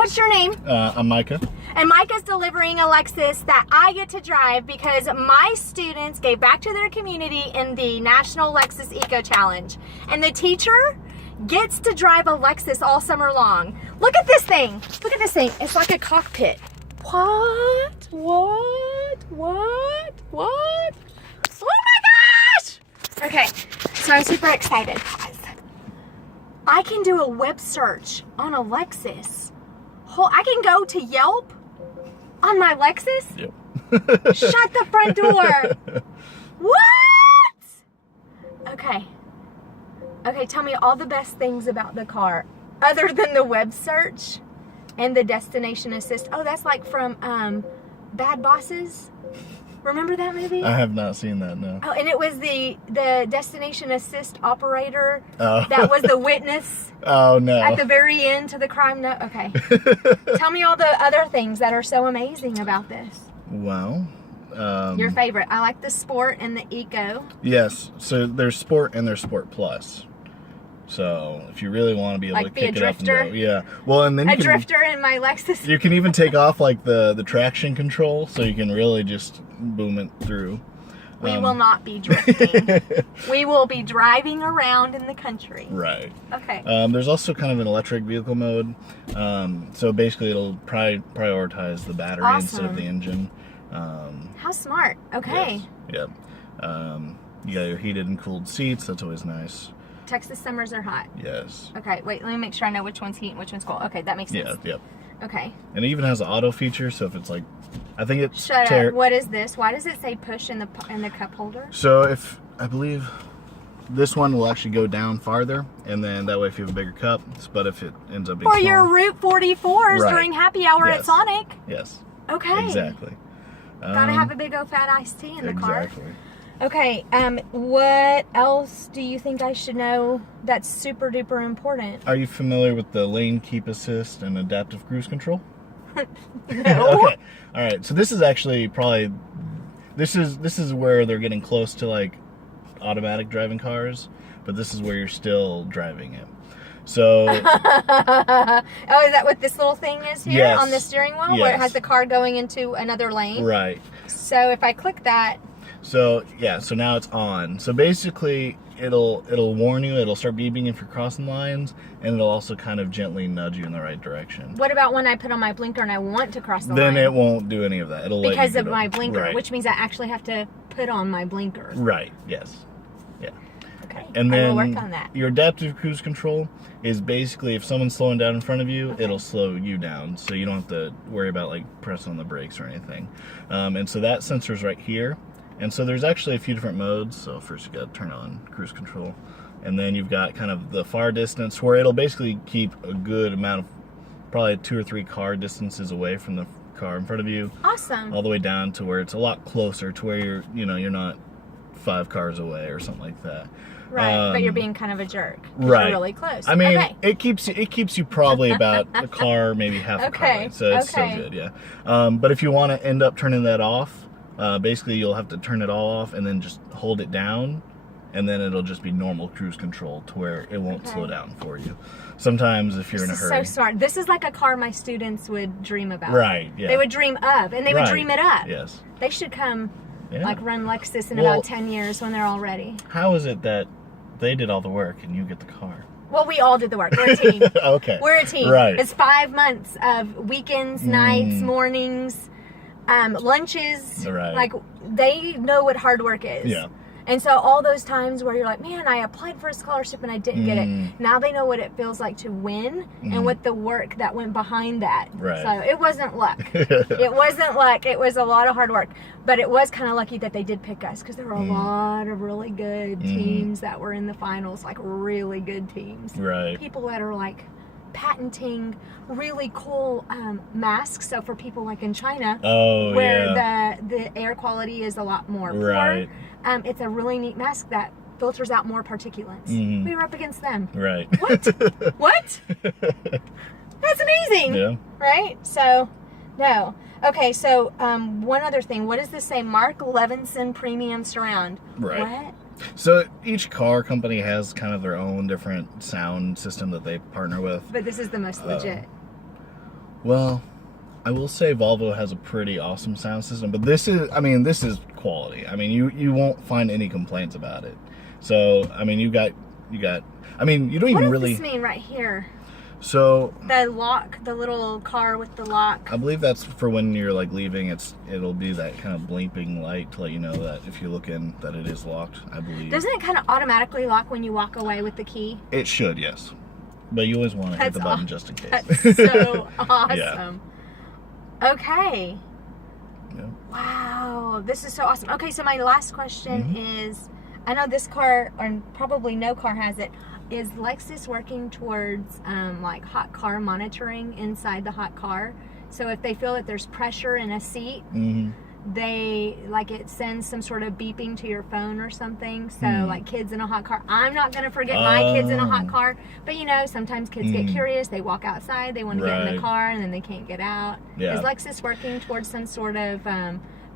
What's your name? I'm Micah. And Micah's delivering a Lexus that I get to drive because my students gave back to their community in the National Lexus Eco Challenge. And the teacher gets to drive a Lexus all summer long. Look at this thing. Look at this thing. It's like a cockpit. What? Oh my gosh! Okay, so I'm super excited, guys. I can do a web search on a Lexus. I can go to Yelp on my Lexus? Yep. Shut the front door. What? Okay. Okay, tell me all the best things about the car other than the web search and the destination assist. Oh, that's like from Bad Bosses. Remember that movie? I have not seen that, no. Oh, and it was the destination assist operator Oh. that was the witness Oh, no. at the very end to the crime. No, okay. Tell me all the other things that are so amazing about this. Well, Your favorite. I like the Sport and the Eco. yes. So there's Sport and there's Sport Plus. So if you really want to be able Like to be a kick it up and drifter? go, yeah. Well, and then A you can, drifter in my Lexus. you can even take off like the traction control, so you can really just boom it through. We will not be drifting. We will be driving around in the country. Right. Okay. There's also kind of an electric vehicle mode. So basically it'll prioritize the battery instead of Awesome. the engine. How smart. Okay. Yes. Yep. You got your heated and cooled seats. That's always nice. Texas summers are hot. Yes. Okay, wait, let me make sure I know which one's heat and which one's cold. Okay, that makes sense. Yeah, yep. Okay. And it even has an auto feature, so if it's like, I think it's Shut up. What is this? Why does it say push in the cup holder? So if, I believe this one will actually go down farther, and then that way if you have a bigger cup, but if it ends up being For your smaller- Route 44s Right. during happy hour at Yes. Sonic. Yes. Okay. Exactly. Gotta have a big old fat iced tea in the car. Exactly. Okay, what else do you think I should know that's super duper important? Are you familiar with the lane keep assist and adaptive cruise control? No. Okay. All right. So this is actually probably this is where they're getting close to like automatic driving cars, but this is where you're still driving it. So Oh, is that what this little thing is here Yes. on the steering wheel? Where it Yes. has the car going into another lane? right. So if I click that, So yeah, so now it's on. So basically it'll warn you, it'll start beeping if you're crossing lines, and it'll also kind of gently nudge you in the right direction. what about when I put on my blinker and I want to cross the Then line? it won't do any of that. It'll let Because you of go. my blinker, Right. which means I actually have to put on my blinker. Right, yes. Yeah. Okay, And I then will work on that. your adaptive cruise control is basically if someone's slowing down in front of you, Okay. it'll slow you down, so you don't have to worry about like pressing on the brakes or anything. And so that sensor's right here. And so there's actually a few different modes. So first you got to turn on cruise control, and then you've got kind of the far distance where it'll basically keep a good amount of, probably 2 or 3 car distances away from the car in front of you, Awesome. all the way down to where it's a lot closer to where you're not 5 cars away or something like that. Right, but you're being kind of a jerk. 'Cause Right. You're really close. I mean, okay. it keeps you probably about a car, maybe half a car Okay, away, so it's okay. still good, yeah. But if you want to end up turning that off, basically you'll have to turn it all off and then just hold it down, and then it'll just be normal cruise control to where it won't Okay. slow down for you. Sometimes if you're in a This is hurry. so smart. This is like a car my students would dream about. Right, yeah. They would dream of, and they would Right, dream it up. Yes. They should come, Yeah. like, run Lexus in Well- about 10 years when they're all ready. How is it that they did all the work and you get the car? Well, we all did the work. We're a team. Okay. We're a team. Right. It's 5 months of weekends, nights, mornings, lunches. Right. Like, they know what hard work is. Yeah. And so all those times where you're like, man, I applied for a scholarship and I didn't get it. Now they know what it feels like to win and what the work that went behind that. Right. So it wasn't luck. It wasn't luck. It was a lot of hard work. But it was kind of lucky that they did pick us because there were a lot of really good teams that were in the finals, like really good teams. Right. People that are like patenting really cool masks. So for people like in China, Oh, where yeah. the air quality is a lot more poor. Right. It's a really neat mask that filters out more particulates. We were up against them. Right. What? What? That's amazing. Yeah. Right? So, no. Okay, so one other thing. What does this say? Mark Levinson Premium Surround. Right. What? So each car company has kind of their own different sound system that they partner with. But this is the most legit. Well, I will say Volvo has a pretty awesome sound system, but this is quality. I mean, you won't find any complaints about it. So, I mean, you got, I mean, you don't even really. What does this mean right here? So the lock, the little car with the lock. I believe that's for when you're like leaving. It'll be that kind of blinking light to let you know that if you look in, that it is locked. I believe. Doesn't it kind of automatically lock when you walk away with the key? It should, yes. But you always want to hit the button just in case. That's so awesome. Yeah. Okay. Yeah. Wow, this is so awesome. Okay, so my last question is, I know this car, or probably no car has it, is Lexus working towards like hot car monitoring inside the hot car? So if they feel that there's pressure in a seat, they, like, it sends some sort of beeping to your phone or something. So like kids in a hot car, I'm not going to forget my kids in a hot car, but you know, sometimes kids get curious, they walk outside, they want to get in the car and then they can't get out. Yeah. Is Lexus working towards some sort of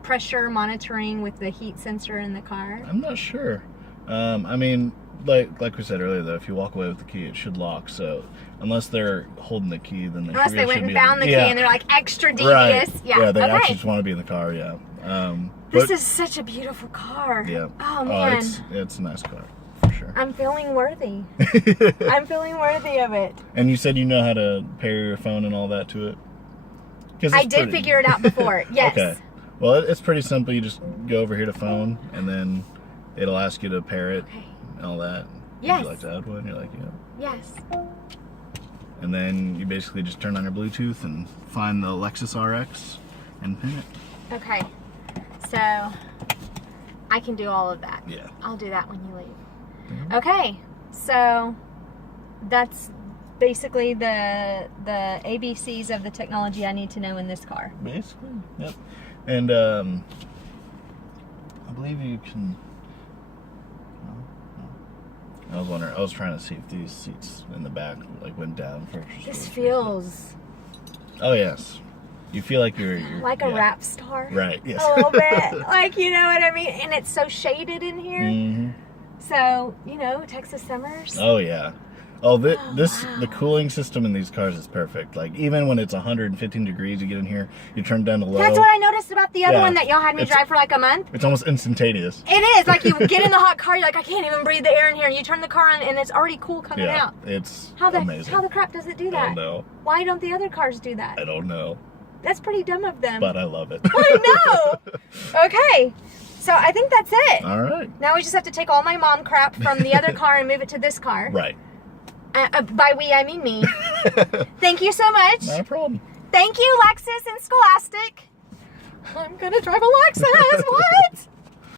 pressure monitoring with the heat sensor in the car? I'm not sure. I mean, like we said earlier, though, if you walk away with the key, it should lock. So unless they're holding the key, then unless they went and found the key and they're like extra devious. Right. Yeah, they actually just want to be in the car. Yeah. This is such a beautiful car. Yeah. Oh man, it's a nice car for sure. I'm feeling worthy. I'm feeling worthy of it. And you said you know how to pair your phone and all that to it? I did figure it out before. Yes. Okay. Well, it's pretty simple. You just go over here to phone, and then it'll ask you to pair it and all that. Yes. Would you like to add one? You're like, yeah. Yes. And then you basically just turn on your Bluetooth and find the Lexus RX and pin it. Okay. So I can do all of that. Yeah. I'll do that when you leave. Okay. So that's basically the ABCs of the technology I need to know in this car. Basically, yep. And I believe you can. I was wondering. I was trying to see if these seats in the back like went down for extra This space. feels. Oh yes, you feel like you're like a rap star. Right. Yes. A little bit. Like, you know what I mean? And it's so shaded in here. So, you know, Texas summers. Oh yeah. Oh, the cooling system in these cars is perfect. Like, even when it's 115 degrees, you get in here, you turn down to low. That's what I noticed about the other one that y'all had me drive for like a month. It's almost instantaneous. It is. Like, you get in the hot car, you're like, I can't even breathe the air in here. And you turn the car on, and it's already cool coming out. It's amazing. How the crap does it do that? I don't know. Why don't the other cars do that? I don't know. That's pretty dumb of them. But I love it. I know. Okay. So I think that's it. All right. Now we just have to take all my mom crap from the other car and move it to this car. Right. By we, I mean me. Thank you so much. Not a problem. Thank you, Lexus and Scholastic. I'm gonna drive a Lexus. What?